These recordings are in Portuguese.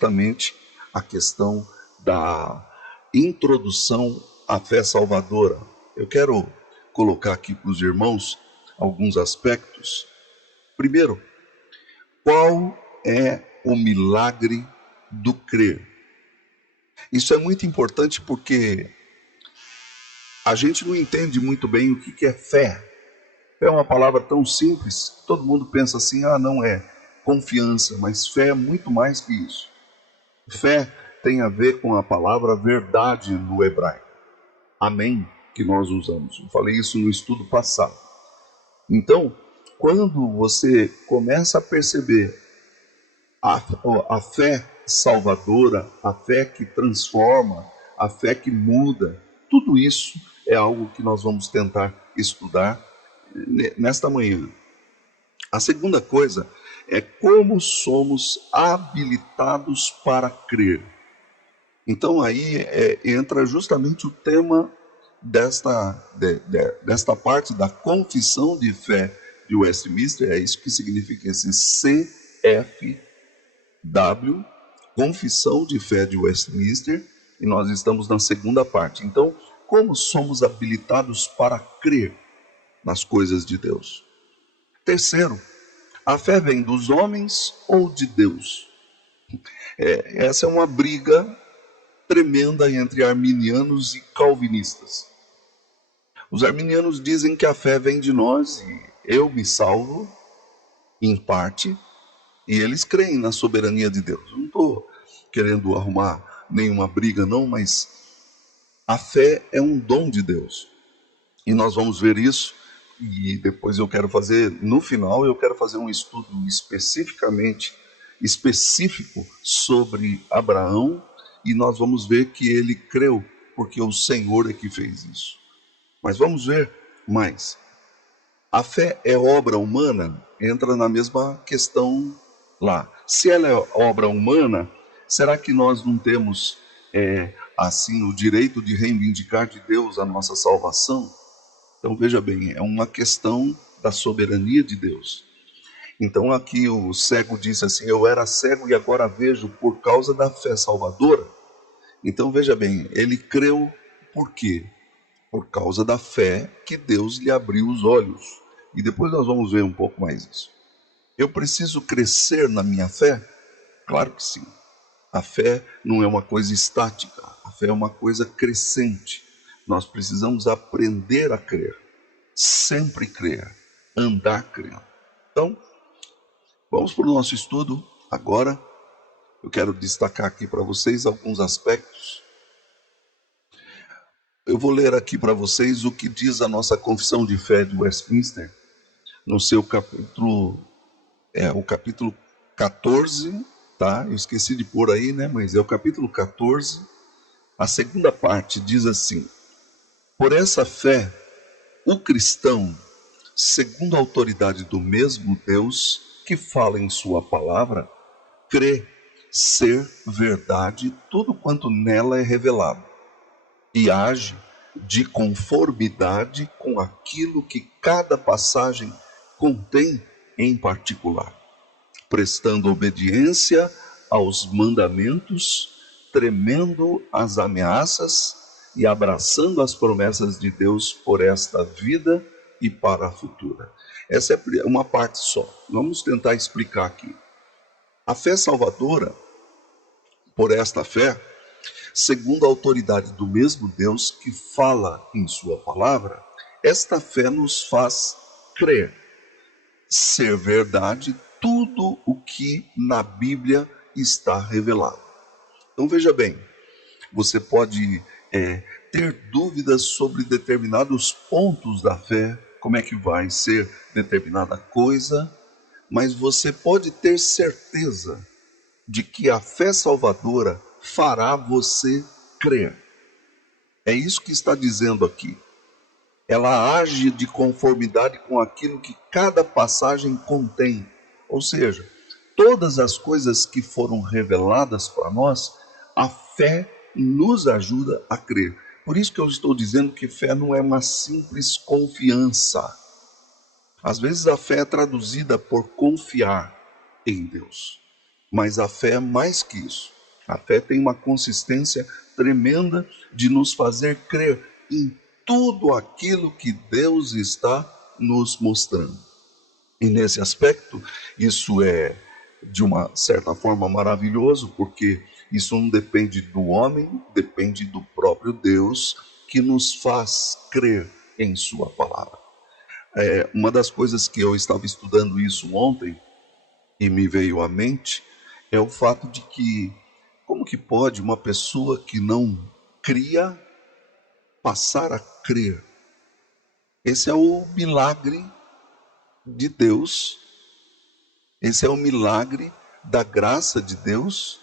exatamente a questão da introdução à fé salvadora. Eu quero colocar aqui para os irmãos alguns aspectos. Primeiro, qual é o milagre do crer? Isso é muito importante porque a gente não entende muito bem o que é fé. Fé é uma palavra tão simples, todo mundo pensa assim, não é confiança, mas fé é muito mais que isso. Fé tem a ver com a palavra verdade no hebraico. Amém, que nós usamos. Eu falei isso no estudo passado. Então, quando você começa a perceber a fé salvadora, a fé que transforma, a fé que muda, tudo isso é algo que nós vamos tentar estudar nesta manhã. A segunda coisa é como somos habilitados para crer. Então aí entra justamente o tema desta parte da confissão de fé de Westminster. É isso que significa esse CFW, Confissão de Fé de Westminster, e nós estamos na segunda parte. Então, como somos habilitados para crer nas coisas de Deus? Terceiro, a fé vem dos homens ou de Deus? Essa é uma briga tremenda entre arminianos e calvinistas. Os arminianos dizem que a fé vem de nós e eu me salvo, em parte, e eles creem na soberania de Deus. Não estou querendo arrumar nenhuma briga não, mas a fé é um dom de Deus. E nós vamos ver isso, e depois no final eu quero fazer um estudo específico sobre Abraão, e nós vamos ver que ele creu, porque o Senhor é que fez isso. Mas vamos ver mais. A fé é obra humana? Entra na mesma questão lá. Se ela é obra humana, será que nós não temos assim o direito de reivindicar de Deus a nossa salvação? Então veja bem, é uma questão da soberania de Deus. Então aqui o cego disse assim, eu era cego e agora vejo por causa da fé salvadora. Então veja bem, ele creu por quê? Por causa da fé que Deus lhe abriu os olhos. E depois nós vamos ver um pouco mais isso. Eu preciso crescer na minha fé? Claro que sim. A fé não é uma coisa estática, a fé é uma coisa crescente. Nós precisamos aprender a crer, sempre crer, andar crendo. Então, vamos para o nosso estudo agora. Eu quero destacar aqui para vocês alguns aspectos. Eu vou ler aqui para vocês o que diz a nossa confissão de fé de Westminster, no seu capítulo, o capítulo 14, tá? Eu esqueci de pôr aí, né? Mas é o capítulo 14, a segunda parte diz assim: por essa fé, o cristão, segundo a autoridade do mesmo Deus que fala em sua palavra, crê ser verdade tudo quanto nela é revelado e age de conformidade com aquilo que cada passagem contém em particular, prestando obediência aos mandamentos, tremendo as ameaças e abraçando as promessas de Deus por esta vida e para a futura. Essa é uma parte só. Vamos tentar explicar aqui. A fé salvadora, por esta fé, segundo a autoridade do mesmo Deus que fala em sua palavra, esta fé nos faz crer ser verdade tudo o que na Bíblia está revelado. Então veja bem, você pode ter dúvidas sobre determinados pontos da fé, como é que vai ser determinada coisa, mas você pode ter certeza de que a fé salvadora fará você crer. É isso que está dizendo aqui. Ela age de conformidade com aquilo que cada passagem contém. Ou seja, todas as coisas que foram reveladas para nós, a fé nos ajuda a crer. Por isso que eu estou dizendo que fé não é uma simples confiança. Às vezes a fé é traduzida por confiar em Deus. Mas a fé é mais que isso. A fé tem uma consistência tremenda de nos fazer crer em tudo aquilo que Deus está nos mostrando. E nesse aspecto, isso é de uma certa forma maravilhoso, porque isso não depende do homem, depende do próprio Deus que nos faz crer em sua palavra. Uma das coisas que eu estava estudando isso ontem e me veio à mente é o fato de que como que pode uma pessoa que não cria passar a crer? Esse é o milagre de Deus, esse é o milagre da graça de Deus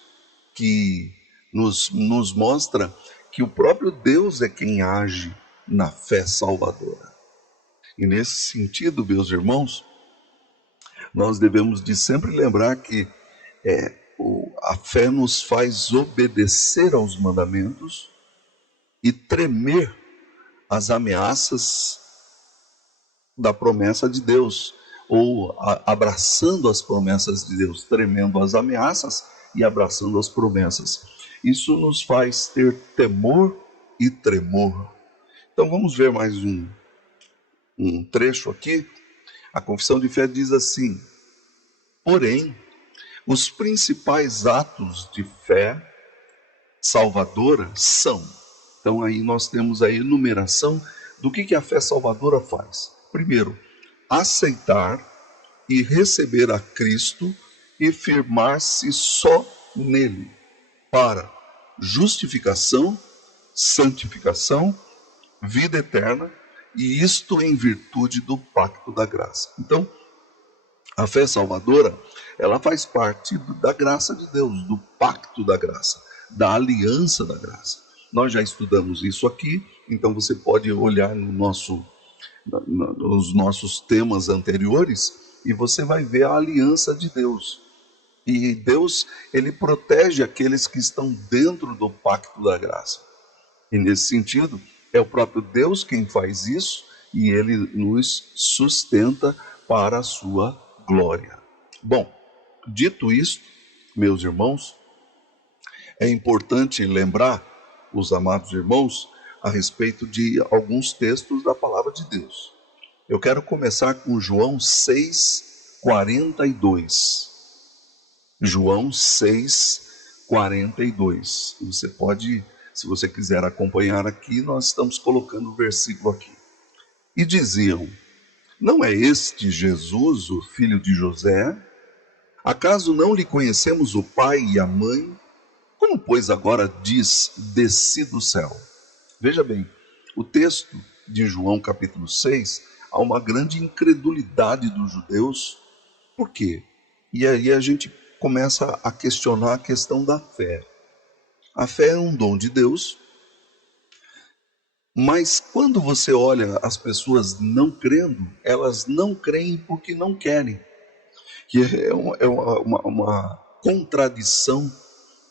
que nos mostra que o próprio Deus é quem age na fé salvadora. E nesse sentido, meus irmãos, nós devemos de sempre lembrar que a fé nos faz obedecer aos mandamentos e tremer as ameaças da promessa de Deus, ou abraçando as promessas de Deus, tremendo as ameaças e abraçando as promessas. Isso nos faz ter temor e tremor. Então vamos ver mais um trecho aqui. A confissão de fé diz assim: porém, os principais atos de fé salvadora são. Então aí nós temos a enumeração do que a fé salvadora faz. Primeiro, aceitar e receber a Cristo e firmar-se só nele, para justificação, santificação, vida eterna, e isto em virtude do pacto da graça. Então, a fé salvadora, ela faz parte da graça de Deus, do pacto da graça, da aliança da graça. Nós já estudamos isso aqui, então você pode olhar nos nossos temas anteriores e você vai ver a aliança de Deus. E Deus, ele protege aqueles que estão dentro do pacto da graça. E nesse sentido, é o próprio Deus quem faz isso e ele nos sustenta para a sua glória. Bom, dito isto, meus irmãos, é importante lembrar os amados irmãos a respeito de alguns textos da palavra de Deus. Eu quero começar com João 6:42. João 6:42. Você pode, se você quiser acompanhar aqui, nós estamos colocando o versículo aqui. E diziam: não é este Jesus, o filho de José? Acaso não lhe conhecemos o pai e a mãe? Como, pois, agora diz, desci do céu? Veja bem, o texto de João capítulo 6, há uma grande incredulidade dos judeus. Por quê? E aí a gente começa a questionar a questão da fé. A fé é um dom de Deus, mas quando você olha as pessoas não crendo, elas não creem porque não querem. Que é uma contradição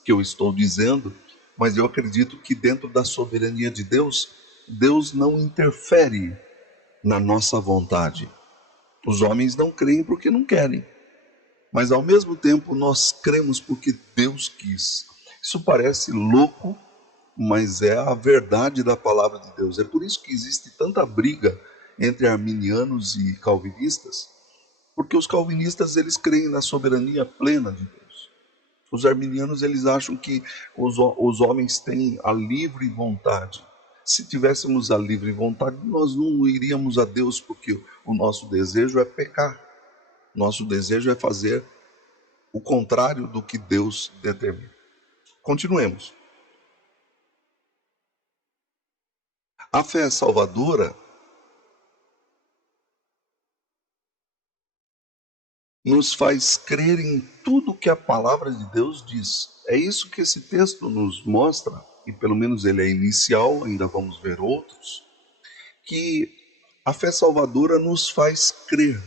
que eu estou dizendo, mas eu acredito que dentro da soberania de Deus, Deus não interfere na nossa vontade. Os homens não creem porque não querem, mas ao mesmo tempo nós cremos porque Deus quis. Isso parece louco, mas é a verdade da palavra de Deus. É por isso que existe tanta briga entre arminianos e calvinistas, porque os calvinistas eles creem na soberania plena de Deus. Os arminianos eles acham que os homens têm a livre vontade. Se tivéssemos a livre vontade, nós não iríamos a Deus, porque o nosso desejo é pecar. Nosso desejo é fazer o contrário do que Deus determina. Continuemos. A fé salvadora nos faz crer em tudo que a palavra de Deus diz. É isso que esse texto nos mostra, e pelo menos ele é inicial, ainda vamos ver outros, que a fé salvadora nos faz crer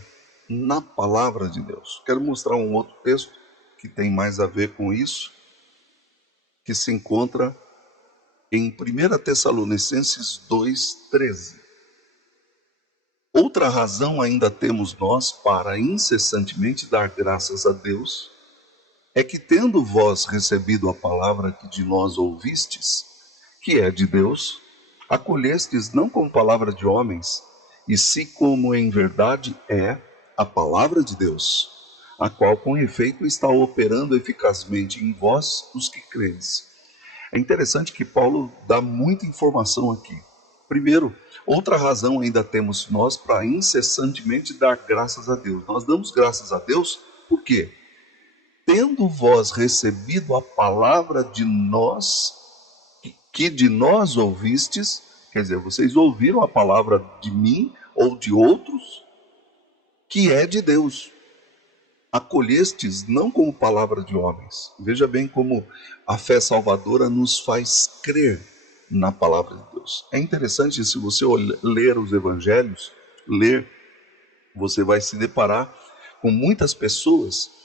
na palavra de Deus. Quero mostrar um outro texto que tem mais a ver com isso, que se encontra em 1 Tessalonicenses 2:13. Outra razão ainda temos nós para incessantemente dar graças a Deus é que tendo vós recebido a palavra que de nós ouvistes, que é de Deus, acolhestes não como palavra de homens, e sim como em verdade é a palavra de Deus, a qual com efeito está operando eficazmente em vós os que credes. É interessante que Paulo dá muita informação aqui. Primeiro, outra razão ainda temos nós para incessantemente dar graças a Deus. Nós damos graças a Deus por quê? Tendo vós recebido a palavra de nós, que de nós ouvistes, quer dizer, vocês ouviram a palavra de mim ou de outros, que é de Deus. Acolhestes não como palavra de homens. Veja bem como a fé salvadora nos faz crer na palavra de Deus. É interessante, se você ler os evangelhos, você vai se deparar com muitas pessoas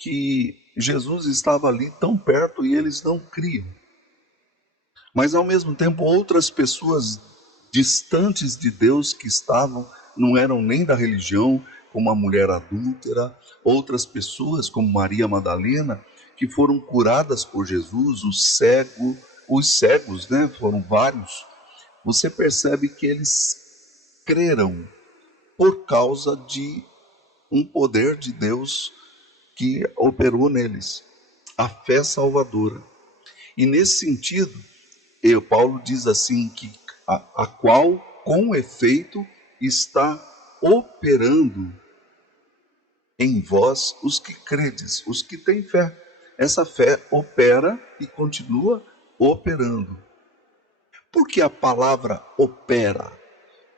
que Jesus estava ali tão perto e eles não criam. Mas ao mesmo tempo outras pessoas distantes de Deus que estavam, não eram nem da religião, como a mulher adúltera, outras pessoas como Maria Madalena, que foram curadas por Jesus, os cegos, né, foram vários. Você percebe que eles creram por causa de um poder de Deus que operou neles, a fé salvadora. E nesse sentido, Paulo diz assim que a qual com efeito está operando em vós os que credes, os que têm fé. Essa fé opera e continua operando. Por que a palavra opera?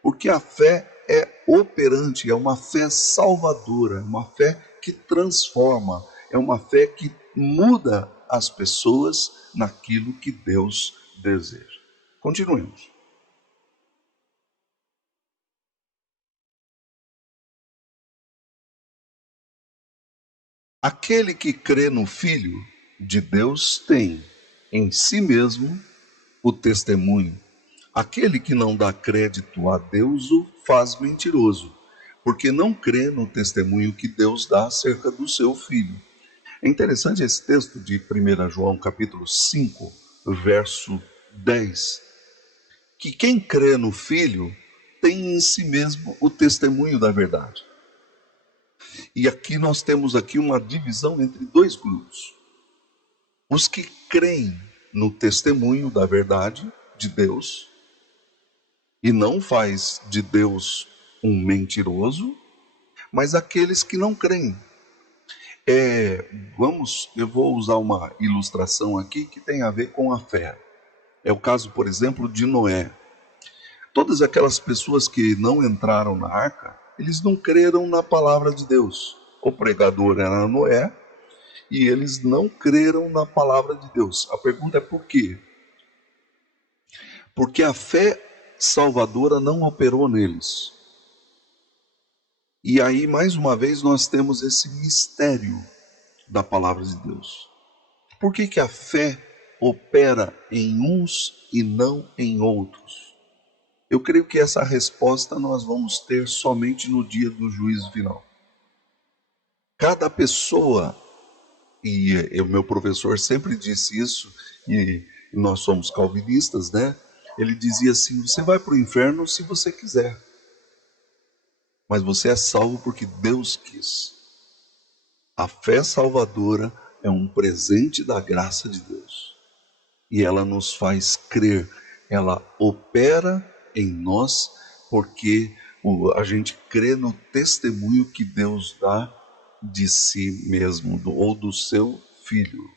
Porque a fé é operante, é uma fé salvadora, é uma fé que transforma, é uma fé que muda as pessoas naquilo que Deus deseja. Continuemos. Aquele que crê no Filho de Deus tem em si mesmo o testemunho. Aquele que não dá crédito a Deus o faz mentiroso, porque não crê no testemunho que Deus dá acerca do seu Filho. É interessante esse texto de 1 João capítulo 5, verso 10, que quem crê no Filho tem em si mesmo o testemunho da verdade. E aqui nós temos aqui uma divisão entre dois grupos. Os que creem no testemunho da verdade de Deus e não faz de Deus um mentiroso, mas aqueles que não creem. Eu vou usar uma ilustração aqui que tem a ver com a fé. É o caso, por exemplo, de Noé. Todas aquelas pessoas que não entraram na arca, eles não creram na palavra de Deus. O pregador era Noé e eles não creram na palavra de Deus. A pergunta é por quê? Porque a fé salvadora não operou neles. E aí, mais uma vez, nós temos esse mistério da palavra de Deus. Por que que a fé opera em uns e não em outros? Eu creio que essa resposta nós vamos ter somente no dia do juízo final. Cada pessoa, e o meu professor sempre disse isso, e nós somos calvinistas, né? Ele dizia assim: você vai para o inferno se você quiser, mas você é salvo porque Deus quis. A fé salvadora é um presente da graça de Deus. E ela nos faz crer, ela opera em nós, porque a gente crê no testemunho que Deus dá de si mesmo, ou do seu Filho.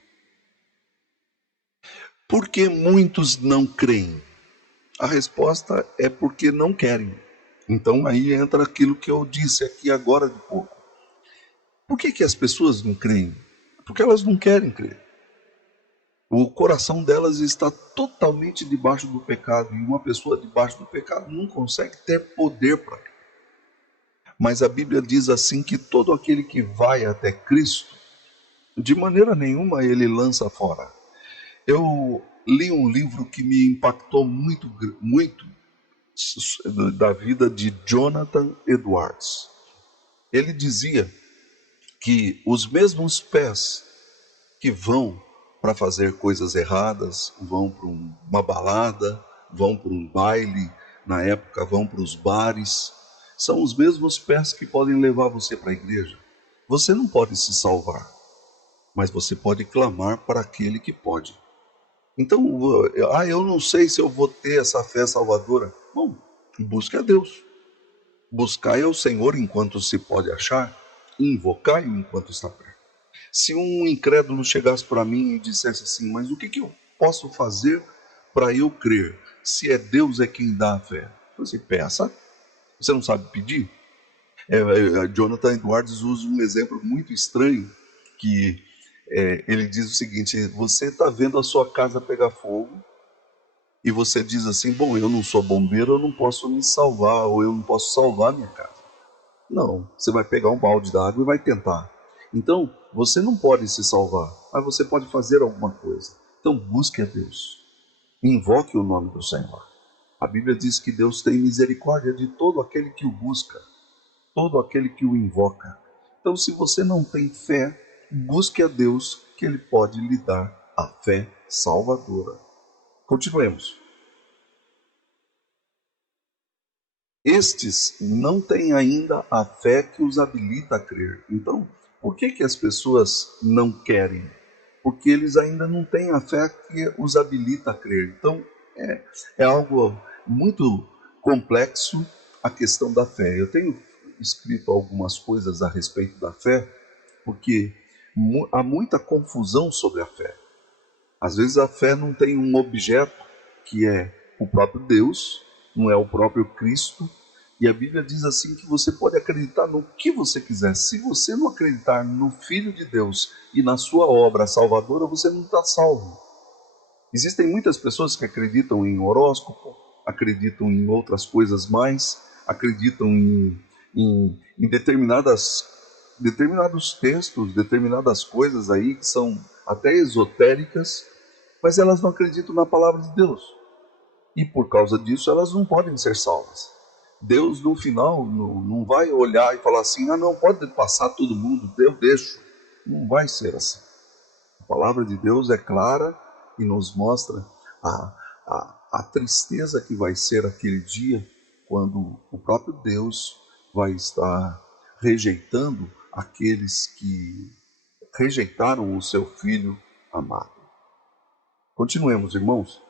Por que muitos não creem? A resposta é porque não querem. Então aí entra aquilo que eu disse aqui agora de pouco. Por que que as pessoas não creem? Porque elas não querem crer. O coração delas está totalmente debaixo do pecado, e uma pessoa debaixo do pecado não consegue ter poder para crer. Mas a Bíblia diz assim que todo aquele que vai até Cristo, de maneira nenhuma ele lança fora. Eu li um livro que me impactou muito, muito, da vida de Jonathan Edwards. Ele dizia que os mesmos pés que vão para fazer coisas erradas, vão para uma balada, vão para um baile, na época vão para os bares. São os mesmos pés que podem levar você para a igreja. Você não pode se salvar, mas você pode clamar para aquele que pode. Então, eu não sei se eu vou ter essa fé salvadora. Bom, busque a Deus. Buscai ao Senhor enquanto se pode achar, invocai-o enquanto está perto. Se um incrédulo chegasse para mim e dissesse assim, mas o que eu posso fazer para eu crer? Se é Deus é quem dá a fé. Você peça. Você não sabe pedir? Jonathan Edwards usa um exemplo muito estranho, que ele diz o seguinte: você está vendo a sua casa pegar fogo, e você diz assim, bom, eu não sou bombeiro, eu não posso me salvar, ou eu não posso salvar minha casa. Não, você vai pegar um balde d'água e vai tentar. Então, você não pode se salvar, mas você pode fazer alguma coisa. Então, busque a Deus. Invoque o nome do Senhor. A Bíblia diz que Deus tem misericórdia de todo aquele que o busca, todo aquele que o invoca. Então, se você não tem fé, busque a Deus, que Ele pode lhe dar a fé salvadora. Continuemos. Estes não têm ainda a fé que os habilita a crer. Então, por que as pessoas não querem? Porque eles ainda não têm a fé que os habilita a crer. Então, é algo muito complexo a questão da fé. Eu tenho escrito algumas coisas a respeito da fé, porque há muita confusão sobre a fé. Às vezes a fé não tem um objeto que é o próprio Deus, não é o próprio Cristo, e a Bíblia diz assim que você pode acreditar no que você quiser. Se você não acreditar no Filho de Deus e na sua obra salvadora, você não está salvo. Existem muitas pessoas que acreditam em horóscopo, acreditam em outras coisas mais, acreditam em determinados textos, determinadas coisas aí que são até esotéricas, mas elas não acreditam na palavra de Deus. E por causa disso elas não podem ser salvas. Deus no final não vai olhar e falar assim, não, pode passar todo mundo, eu deixo. Não vai ser assim. A palavra de Deus é clara e nos mostra a tristeza que vai ser aquele dia, quando o próprio Deus vai estar rejeitando aqueles que rejeitaram o seu Filho amado. Continuemos, irmãos.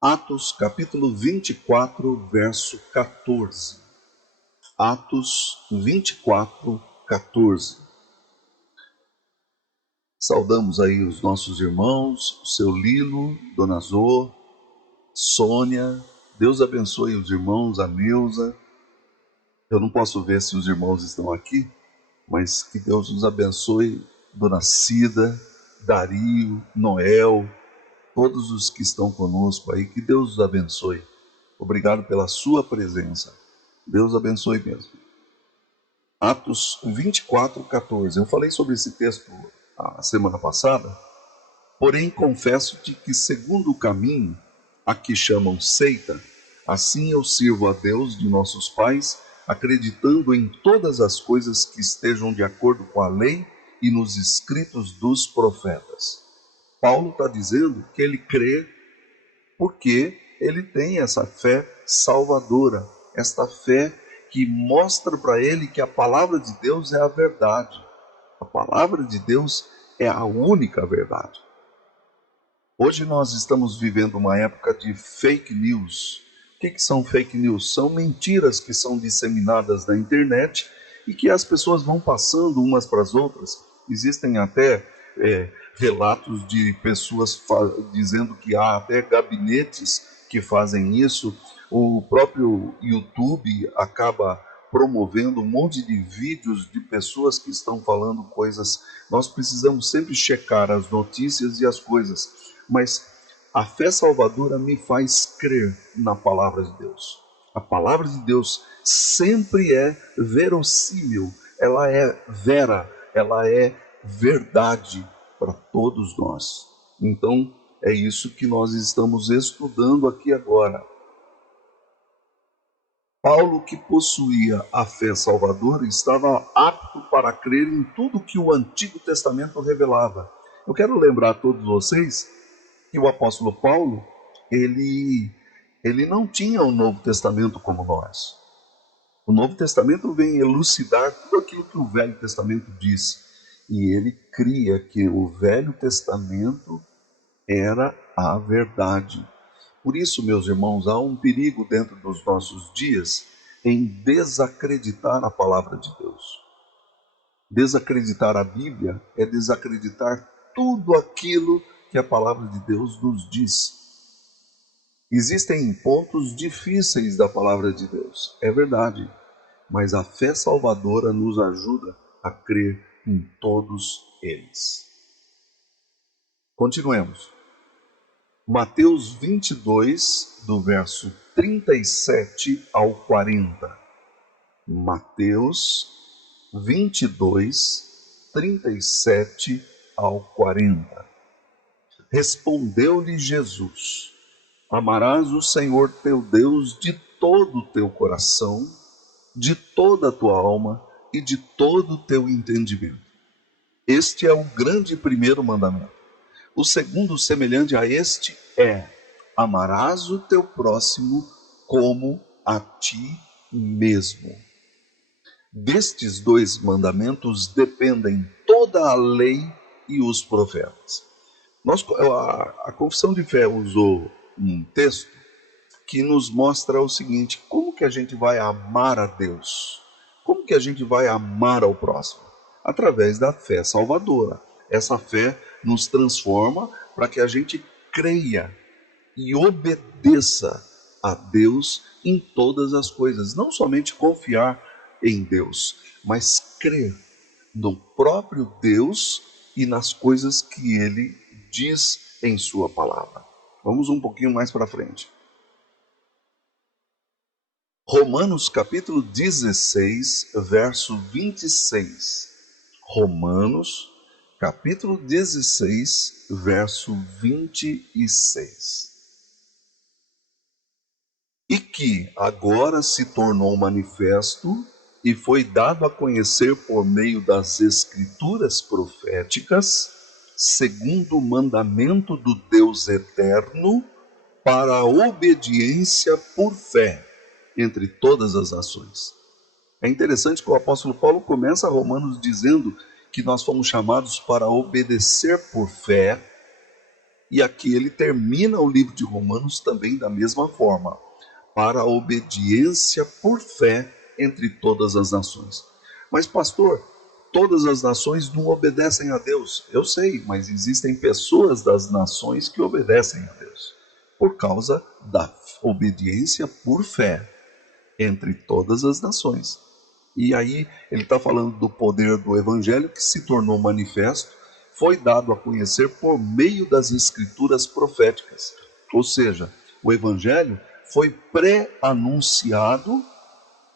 Atos capítulo 24, verso 14. Atos 24, 14. Saudamos aí os nossos irmãos, o seu Lilo, Dona Zô, Sônia. Deus abençoe os irmãos, a Neuza. Eu não posso ver se os irmãos estão aqui, mas que Deus nos abençoe, Dona Cida, Dario, Noel, todos os que estão conosco aí, que Deus os abençoe. Obrigado pela sua presença. Deus abençoe mesmo. Atos 24, 14. Eu falei sobre esse texto a semana passada, porém confesso-te que segundo o caminho a que chamam seita, assim eu sirvo a Deus de nossos pais, acreditando em todas as coisas que estejam de acordo com a lei e nos escritos dos profetas. Paulo está dizendo que ele crê porque ele tem essa fé salvadora, esta fé que mostra para ele que a palavra de Deus é a verdade. A palavra de Deus é a única verdade. Hoje nós estamos vivendo uma época de fake news. O que são fake news? São mentiras que são disseminadas na internet e que as pessoas vão passando umas para as outras. Existem até relatos de pessoas dizendo que há até gabinetes que fazem isso. O próprio YouTube acaba promovendo um monte de vídeos de pessoas que estão falando coisas. Nós precisamos sempre checar as notícias e as coisas, mas a fé salvadora me faz crer na palavra de Deus. A palavra de Deus sempre é verossímil, ela é vera, ela é verdade para todos nós. Então, é isso que nós estamos estudando aqui agora. Paulo, que possuía a fé salvadora, estava apto para crer em tudo que o Antigo Testamento revelava. Eu quero lembrar a todos vocês que o apóstolo Paulo, ele não tinha o Novo Testamento como nós. O Novo Testamento vem elucidar tudo aquilo que o Velho Testamento diz. E ele cria que o Velho Testamento era a verdade. Por isso, meus irmãos, há um perigo dentro dos nossos dias em desacreditar a palavra de Deus. Desacreditar a Bíblia é desacreditar tudo aquilo que a palavra de Deus nos diz. Existem pontos difíceis da palavra de Deus, é verdade, mas a fé salvadora nos ajuda a crer em todos eles. Continuemos. Mateus 22, do verso 37 ao 40. Mateus 22, 37 ao 40. Respondeu-lhe Jesus: Amarás o Senhor teu Deus de todo o teu coração, de toda a tua alma e de todo o teu entendimento. Este é o grande primeiro mandamento. O segundo, semelhante a este, é: amarás o teu próximo como a ti mesmo. Destes dois mandamentos dependem toda a lei e os profetas. A Confissão de Fé usou um texto que nos mostra o seguinte: como que a gente vai amar a Deus? Como que a gente vai amar ao próximo? Através da fé salvadora. Essa fé nos transforma para que a gente creia e obedeça a Deus em todas as coisas. Não somente confiar em Deus, mas crer no próprio Deus e nas coisas que Ele diz em sua palavra. Vamos um pouquinho mais para frente. Romanos capítulo 16, verso 26. Romanos capítulo 16, verso 26. E que agora se tornou manifesto e foi dado a conhecer por meio das escrituras proféticas, segundo o mandamento do Deus eterno, para a obediência por fé entre todas as nações. É interessante que o apóstolo Paulo começa Romanos dizendo que nós fomos chamados para obedecer por fé, e aqui ele termina o livro de Romanos também da mesma forma, para a obediência por fé entre todas as nações. Mas pastor, todas as nações não obedecem a Deus. Eu sei, mas existem pessoas das nações que obedecem a Deus, por causa da obediência por fé entre todas as nações. E aí ele está falando do poder do Evangelho que se tornou manifesto, foi dado a conhecer por meio das escrituras proféticas. Ou seja, o Evangelho foi pré-anunciado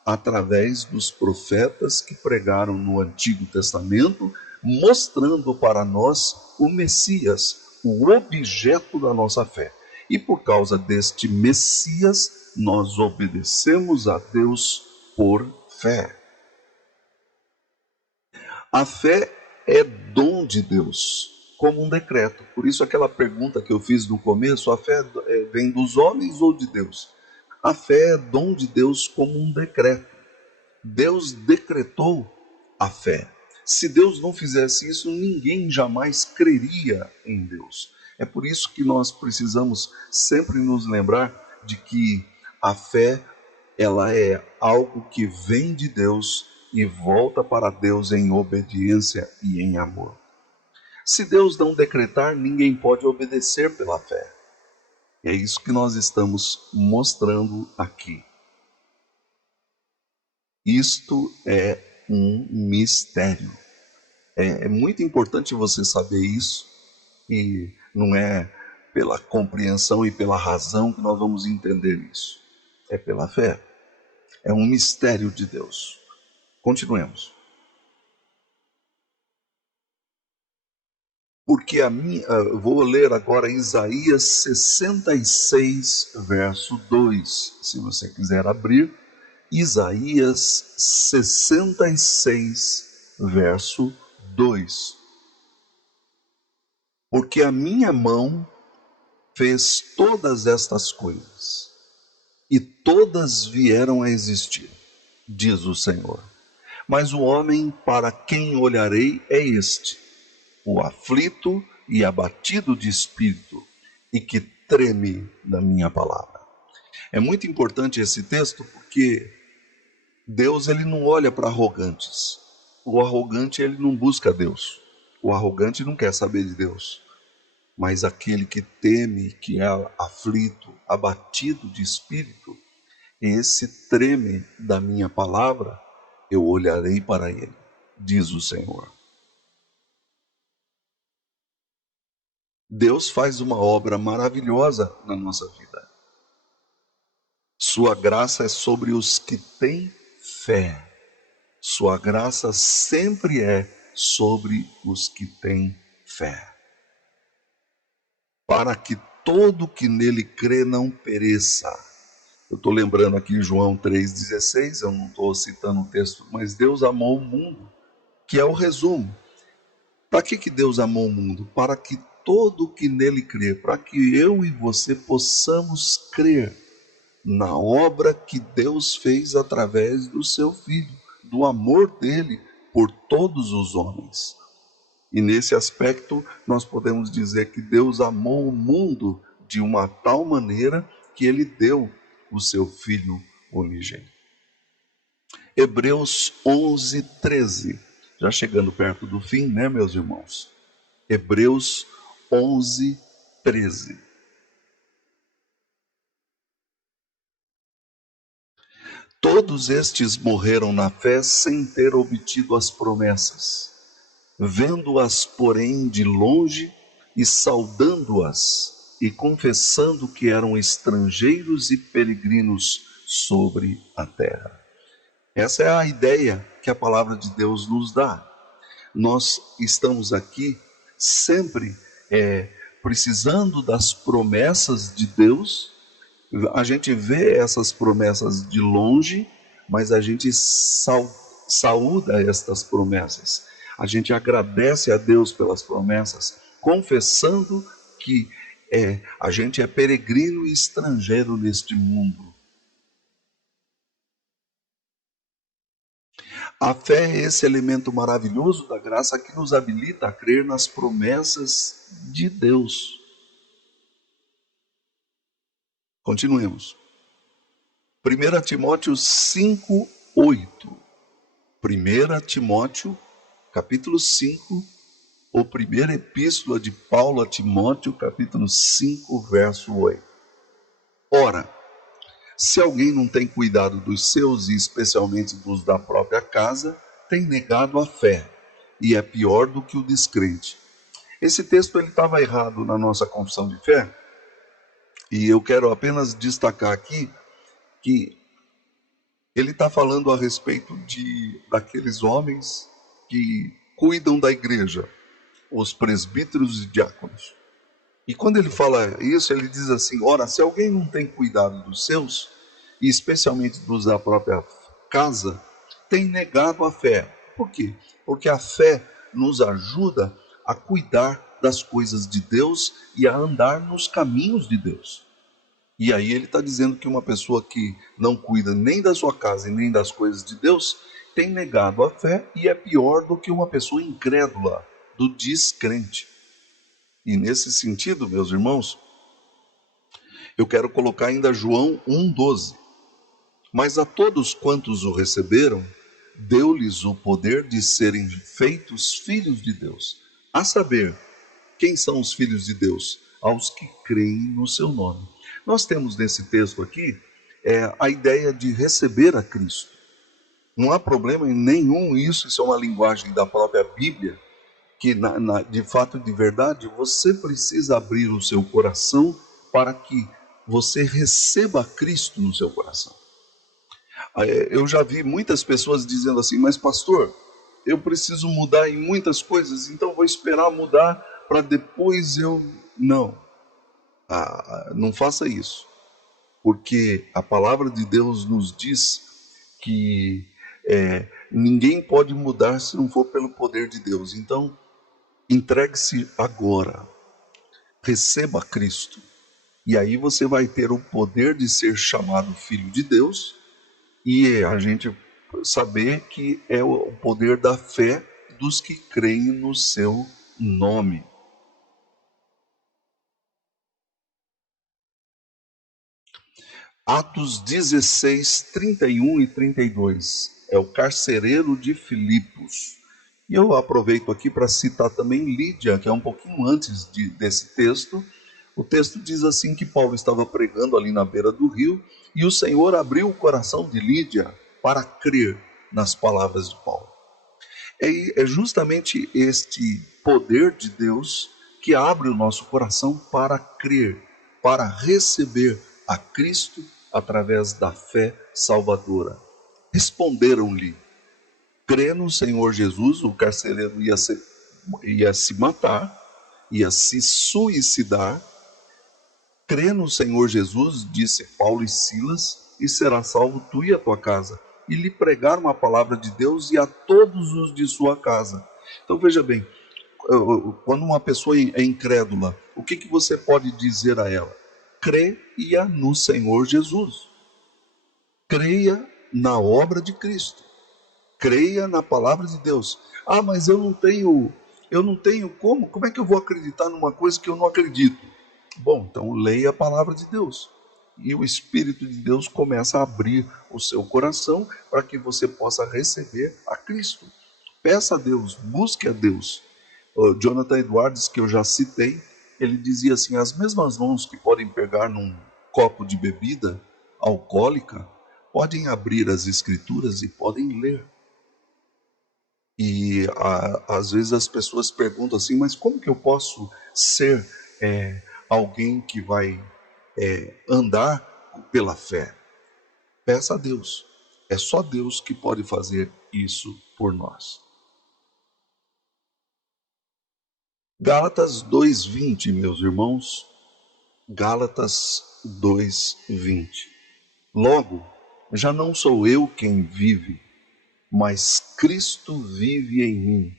através dos profetas que pregaram no Antigo Testamento, mostrando para nós o Messias, o objeto da nossa fé. E por causa deste Messias, nós obedecemos a Deus por fé. A fé é dom de Deus, como um decreto. Por isso aquela pergunta que eu fiz no começo, a fé vem dos homens ou de Deus? A fé é dom de Deus como um decreto. Deus decretou a fé. Se Deus não fizesse isso, ninguém jamais creria em Deus. É por isso que nós precisamos sempre nos lembrar de que a fé, ela é algo que vem de Deus e volta para Deus em obediência e em amor. Se Deus não decretar, ninguém pode obedecer pela fé. É isso que nós estamos mostrando aqui. Isto é um mistério. É muito importante você saber isso, e não é pela compreensão e pela razão que nós vamos entender isso. É pela fé. É um mistério de Deus. Continuemos. Porque vou ler agora Isaías 66, verso 2. Se você quiser abrir, Isaías 66, verso 2. Porque a minha mão fez todas estas coisas, e todas vieram a existir, diz o Senhor. Mas o homem para quem olharei é este, o aflito e abatido de espírito, e que treme da minha palavra. É muito importante esse texto porque Deus ele não olha para arrogantes. O arrogante ele não busca Deus. O arrogante não quer saber de Deus. Mas aquele que teme, que é aflito, abatido de espírito, esse treme da minha palavra, eu olharei para ele, diz o Senhor. Deus faz uma obra maravilhosa na nossa vida. Sua graça é sobre os que têm fé. Sua graça sempre é sobre os que têm fé. Para que todo que nele crê não pereça. Eu estou lembrando aqui João 3,16, eu não estou citando o texto, mas Deus amou o mundo, que é o resumo. Para que Deus amou o mundo? Para que todo que nele crê, para que eu e você possamos crer na obra que Deus fez através do seu Filho, do amor dele por todos os homens. E nesse aspecto nós podemos dizer que Deus amou o mundo de uma tal maneira que ele deu o seu Filho unigênito. Hebreus 11, 13. Já chegando perto do fim, né, meus irmãos? Hebreus 11, 13. Todos estes morreram na fé sem ter obtido as promessas, vendo-as, porém, de longe e saudando-as e confessando que eram estrangeiros e peregrinos sobre a terra. Essa é a ideia que a palavra de Deus nos dá. Nós estamos aqui sempre precisando das promessas de Deus. A gente vê essas promessas de longe, mas a gente saúda estas promessas. A gente agradece a Deus pelas promessas, confessando que a gente é peregrino e estrangeiro neste mundo. A fé é esse elemento maravilhoso da graça que nos habilita a crer nas promessas de Deus. Continuemos. 1 Timóteo 5, 8. 1 Timóteo, capítulo 5, ou primeira epístola de Paulo a Timóteo, capítulo 5, verso 8. Ora, se alguém não tem cuidado dos seus, e especialmente dos da própria casa, tem negado a fé, e é pior do que o descrente. Esse texto ele estava errado na nossa confissão de fé, e eu quero apenas destacar aqui que ele está falando a respeito daqueles homens que cuidam da igreja, os presbíteros e diáconos. E quando ele fala isso, ele diz assim: ora, se alguém não tem cuidado dos seus, e especialmente dos da própria casa, tem negado a fé. Por quê? Porque a fé nos ajuda a cuidar das coisas de Deus e a andar nos caminhos de Deus. E aí ele está dizendo que uma pessoa que não cuida nem da sua casa e nem das coisas de Deus, tem negado a fé e é pior do que uma pessoa incrédula, do descrente. E nesse sentido, meus irmãos, eu quero colocar ainda João 1,12. Mas a todos quantos o receberam, deu-lhes o poder de serem feitos filhos de Deus. A saber, quem são os filhos de Deus? Aos que creem no seu nome. Nós temos nesse texto aqui a ideia de receber a Cristo. Não há problema em nenhum isso é uma linguagem da própria Bíblia, que de fato, de verdade, você precisa abrir o seu coração para que você receba Cristo no seu coração. Eu já vi muitas pessoas dizendo assim: mas pastor, eu preciso mudar em muitas coisas, então vou esperar mudar para depois eu... Não, não faça isso, porque a palavra de Deus nos diz que ninguém pode mudar se não for pelo poder de Deus. Então, entregue-se agora, receba Cristo, e aí você vai ter o poder de ser chamado filho de Deus, e a gente saber que é o poder da fé dos que creem no seu nome. Atos 16, 31 e 32. É o carcereiro de Filipos. E eu aproveito aqui para citar também Lídia, que é um pouquinho antes desse texto. O texto diz assim que Paulo estava pregando ali na beira do rio e o Senhor abriu o coração de Lídia para crer nas palavras de Paulo. É justamente este poder de Deus que abre o nosso coração para crer, para receber a Cristo através da fé salvadora. Responderam-lhe: crê no Senhor Jesus. O carcereiro ia se matar, ia se suicidar. Crê no Senhor Jesus, disse Paulo e Silas, e será salvo tu e a tua casa. E lhe pregaram a palavra de Deus e a todos os de sua casa. Então veja bem, quando uma pessoa é incrédula, o que você pode dizer a ela? Creia no Senhor Jesus. Creia na obra de Cristo. Creia na palavra de Deus. Ah, mas eu não tenho como é que eu vou acreditar numa coisa que eu não acredito? Bom, então leia a palavra de Deus. E o Espírito de Deus começa a abrir o seu coração para que você possa receber a Cristo. Peça a Deus, busque a Deus. O Jonathan Edwards, que eu já citei, ele dizia assim: as mesmas mãos que podem pegar num copo de bebida alcoólica, podem abrir as escrituras e podem ler. E às vezes as pessoas perguntam assim: mas como que eu posso ser alguém que vai andar pela fé? Peça a Deus. É só Deus que pode fazer isso por nós. Gálatas 2:20, meus irmãos. Gálatas 2:20. Logo, já não sou eu quem vive, mas Cristo vive em mim.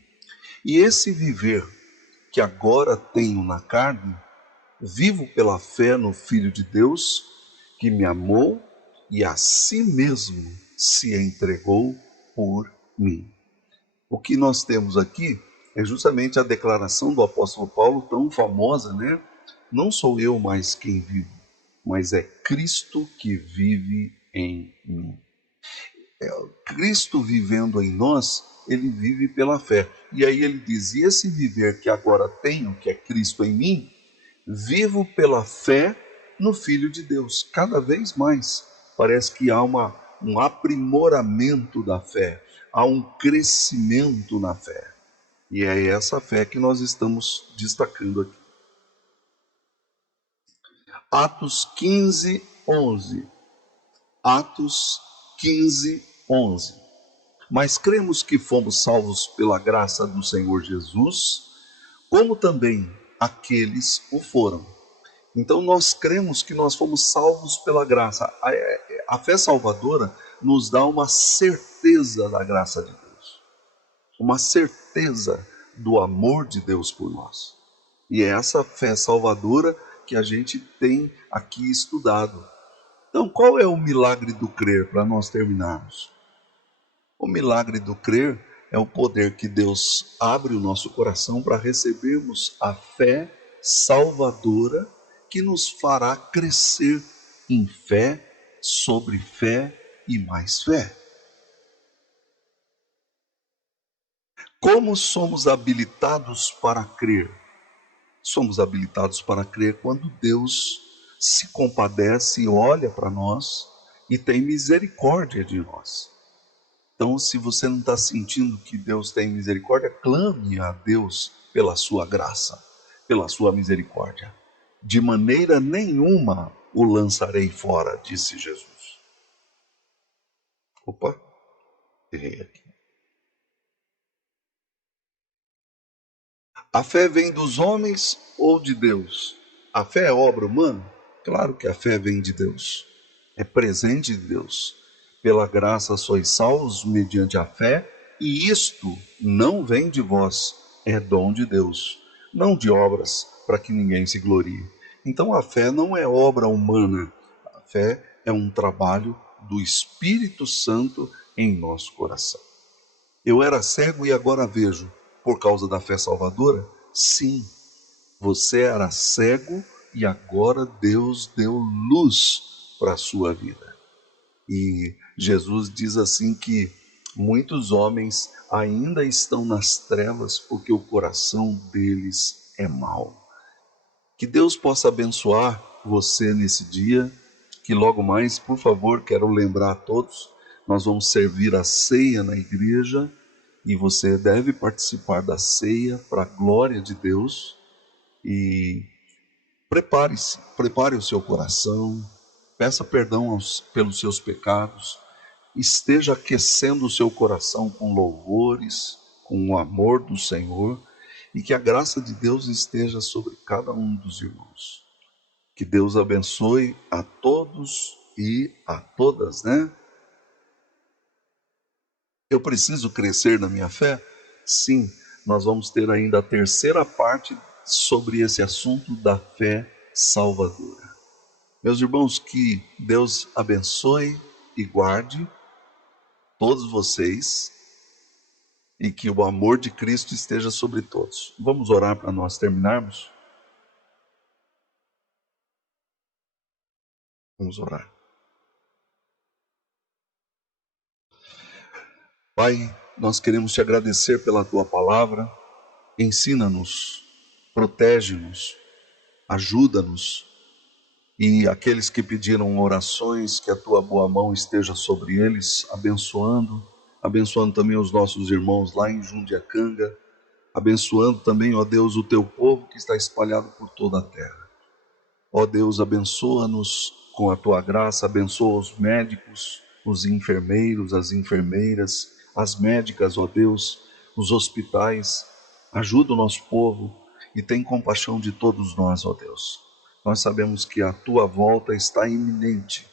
E esse viver que agora tenho na carne, vivo pela fé no Filho de Deus, que me amou e a si mesmo se entregou por mim. O que nós temos aqui é justamente a declaração do apóstolo Paulo, tão famosa, né? Não sou eu mais quem vivo, mas é Cristo que vive em mim. Cristo vivendo em nós, ele vive pela fé. E aí ele diz: e esse viver que agora tenho, que é Cristo em mim, vivo pela fé no Filho de Deus. Cada vez mais parece que há um aprimoramento da fé, há um crescimento na fé. E é essa fé que nós estamos destacando aqui. Atos 15:11. Atos 15:11. Mas cremos que fomos salvos pela graça do Senhor Jesus, como também aqueles o foram. Então nós cremos que nós fomos salvos pela graça. A fé salvadora nos dá uma certeza da graça de Deus, uma certeza do amor de Deus por nós. E é essa fé salvadora que a gente tem aqui estudado. Então, qual é o milagre do crer, para nós terminarmos? O milagre do crer é o poder que Deus abre o nosso coração para recebermos a fé salvadora que nos fará crescer em fé, sobre fé e mais fé. Como somos habilitados para crer? Somos habilitados para crer quando Deus se compadece e olha para nós e tem misericórdia de nós. Então, se você não está sentindo que Deus tem misericórdia, clame a Deus pela sua graça, pela sua misericórdia. De maneira nenhuma o lançarei fora, disse Jesus. Opa, errei aqui. A fé vem dos homens ou de Deus? A fé é obra humana? Claro que a fé vem de Deus. É presente de Deus. Pela graça sois salvos mediante a fé, e isto não vem de vós, é dom de Deus, não de obras, para que ninguém se glorie. Então a fé não é obra humana, a fé é um trabalho do Espírito Santo em nosso coração. Eu era cego e agora vejo, por causa da fé salvadora? Sim, você era cego e agora Deus deu luz para a sua vida. E Jesus diz assim que muitos homens ainda estão nas trevas porque o coração deles é mau. Que Deus possa abençoar você nesse dia, que logo mais, por favor, quero lembrar a todos, nós vamos servir a ceia na igreja e você deve participar da ceia para a glória de Deus. E prepare-se, prepare o seu coração, peça perdão pelos seus pecados, esteja aquecendo o seu coração com louvores, com o amor do Senhor, e que a graça de Deus esteja sobre cada um dos irmãos. Que Deus abençoe a todos e a todas, né? Eu preciso crescer na minha fé? Sim, nós vamos ter ainda a terceira parte sobre esse assunto da fé salvadora. Meus irmãos, que Deus abençoe e guarde todos vocês e que o amor de Cristo esteja sobre todos. Vamos orar para nós terminarmos? Vamos orar. Pai, nós queremos te agradecer pela tua palavra. Ensina-nos, protege-nos, ajuda-nos. E aqueles que pediram orações, que a tua boa mão esteja sobre eles, abençoando também os nossos irmãos lá em Jundiacanga, abençoando também, ó Deus, o teu povo que está espalhado por toda a terra. Ó Deus, abençoa-nos com a tua graça, abençoa os médicos, os enfermeiros, as enfermeiras, as médicas, ó Deus, os hospitais. Ajuda o nosso povo e tem compaixão de todos nós, ó Deus. Nós sabemos que a tua volta está iminente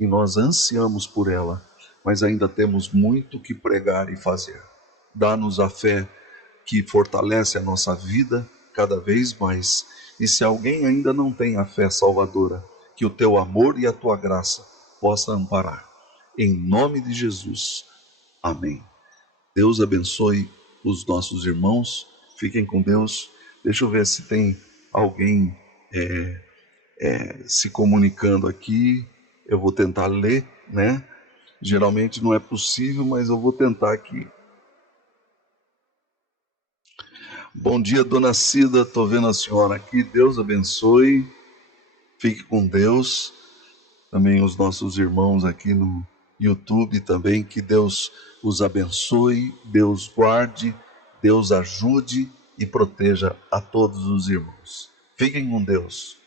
e nós ansiamos por ela, mas ainda temos muito que pregar e fazer. Dá-nos a fé que fortalece a nossa vida cada vez mais. E se alguém ainda não tem a fé salvadora, que o teu amor e a tua graça possa amparar. Em nome de Jesus. Amém. Deus abençoe os nossos irmãos. Fiquem com Deus. Deixa eu ver se tem alguém se comunicando aqui. Eu vou tentar ler, né? Geralmente não é possível, mas eu vou tentar aqui. Bom dia, dona Cida, estou vendo a senhora aqui, Deus abençoe, fique com Deus. Também os nossos irmãos aqui no YouTube também, que Deus os abençoe, Deus guarde, Deus ajude e proteja a todos os irmãos. Fiquem com Deus.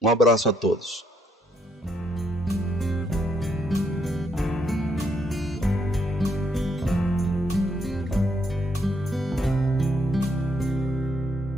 Um abraço a todos.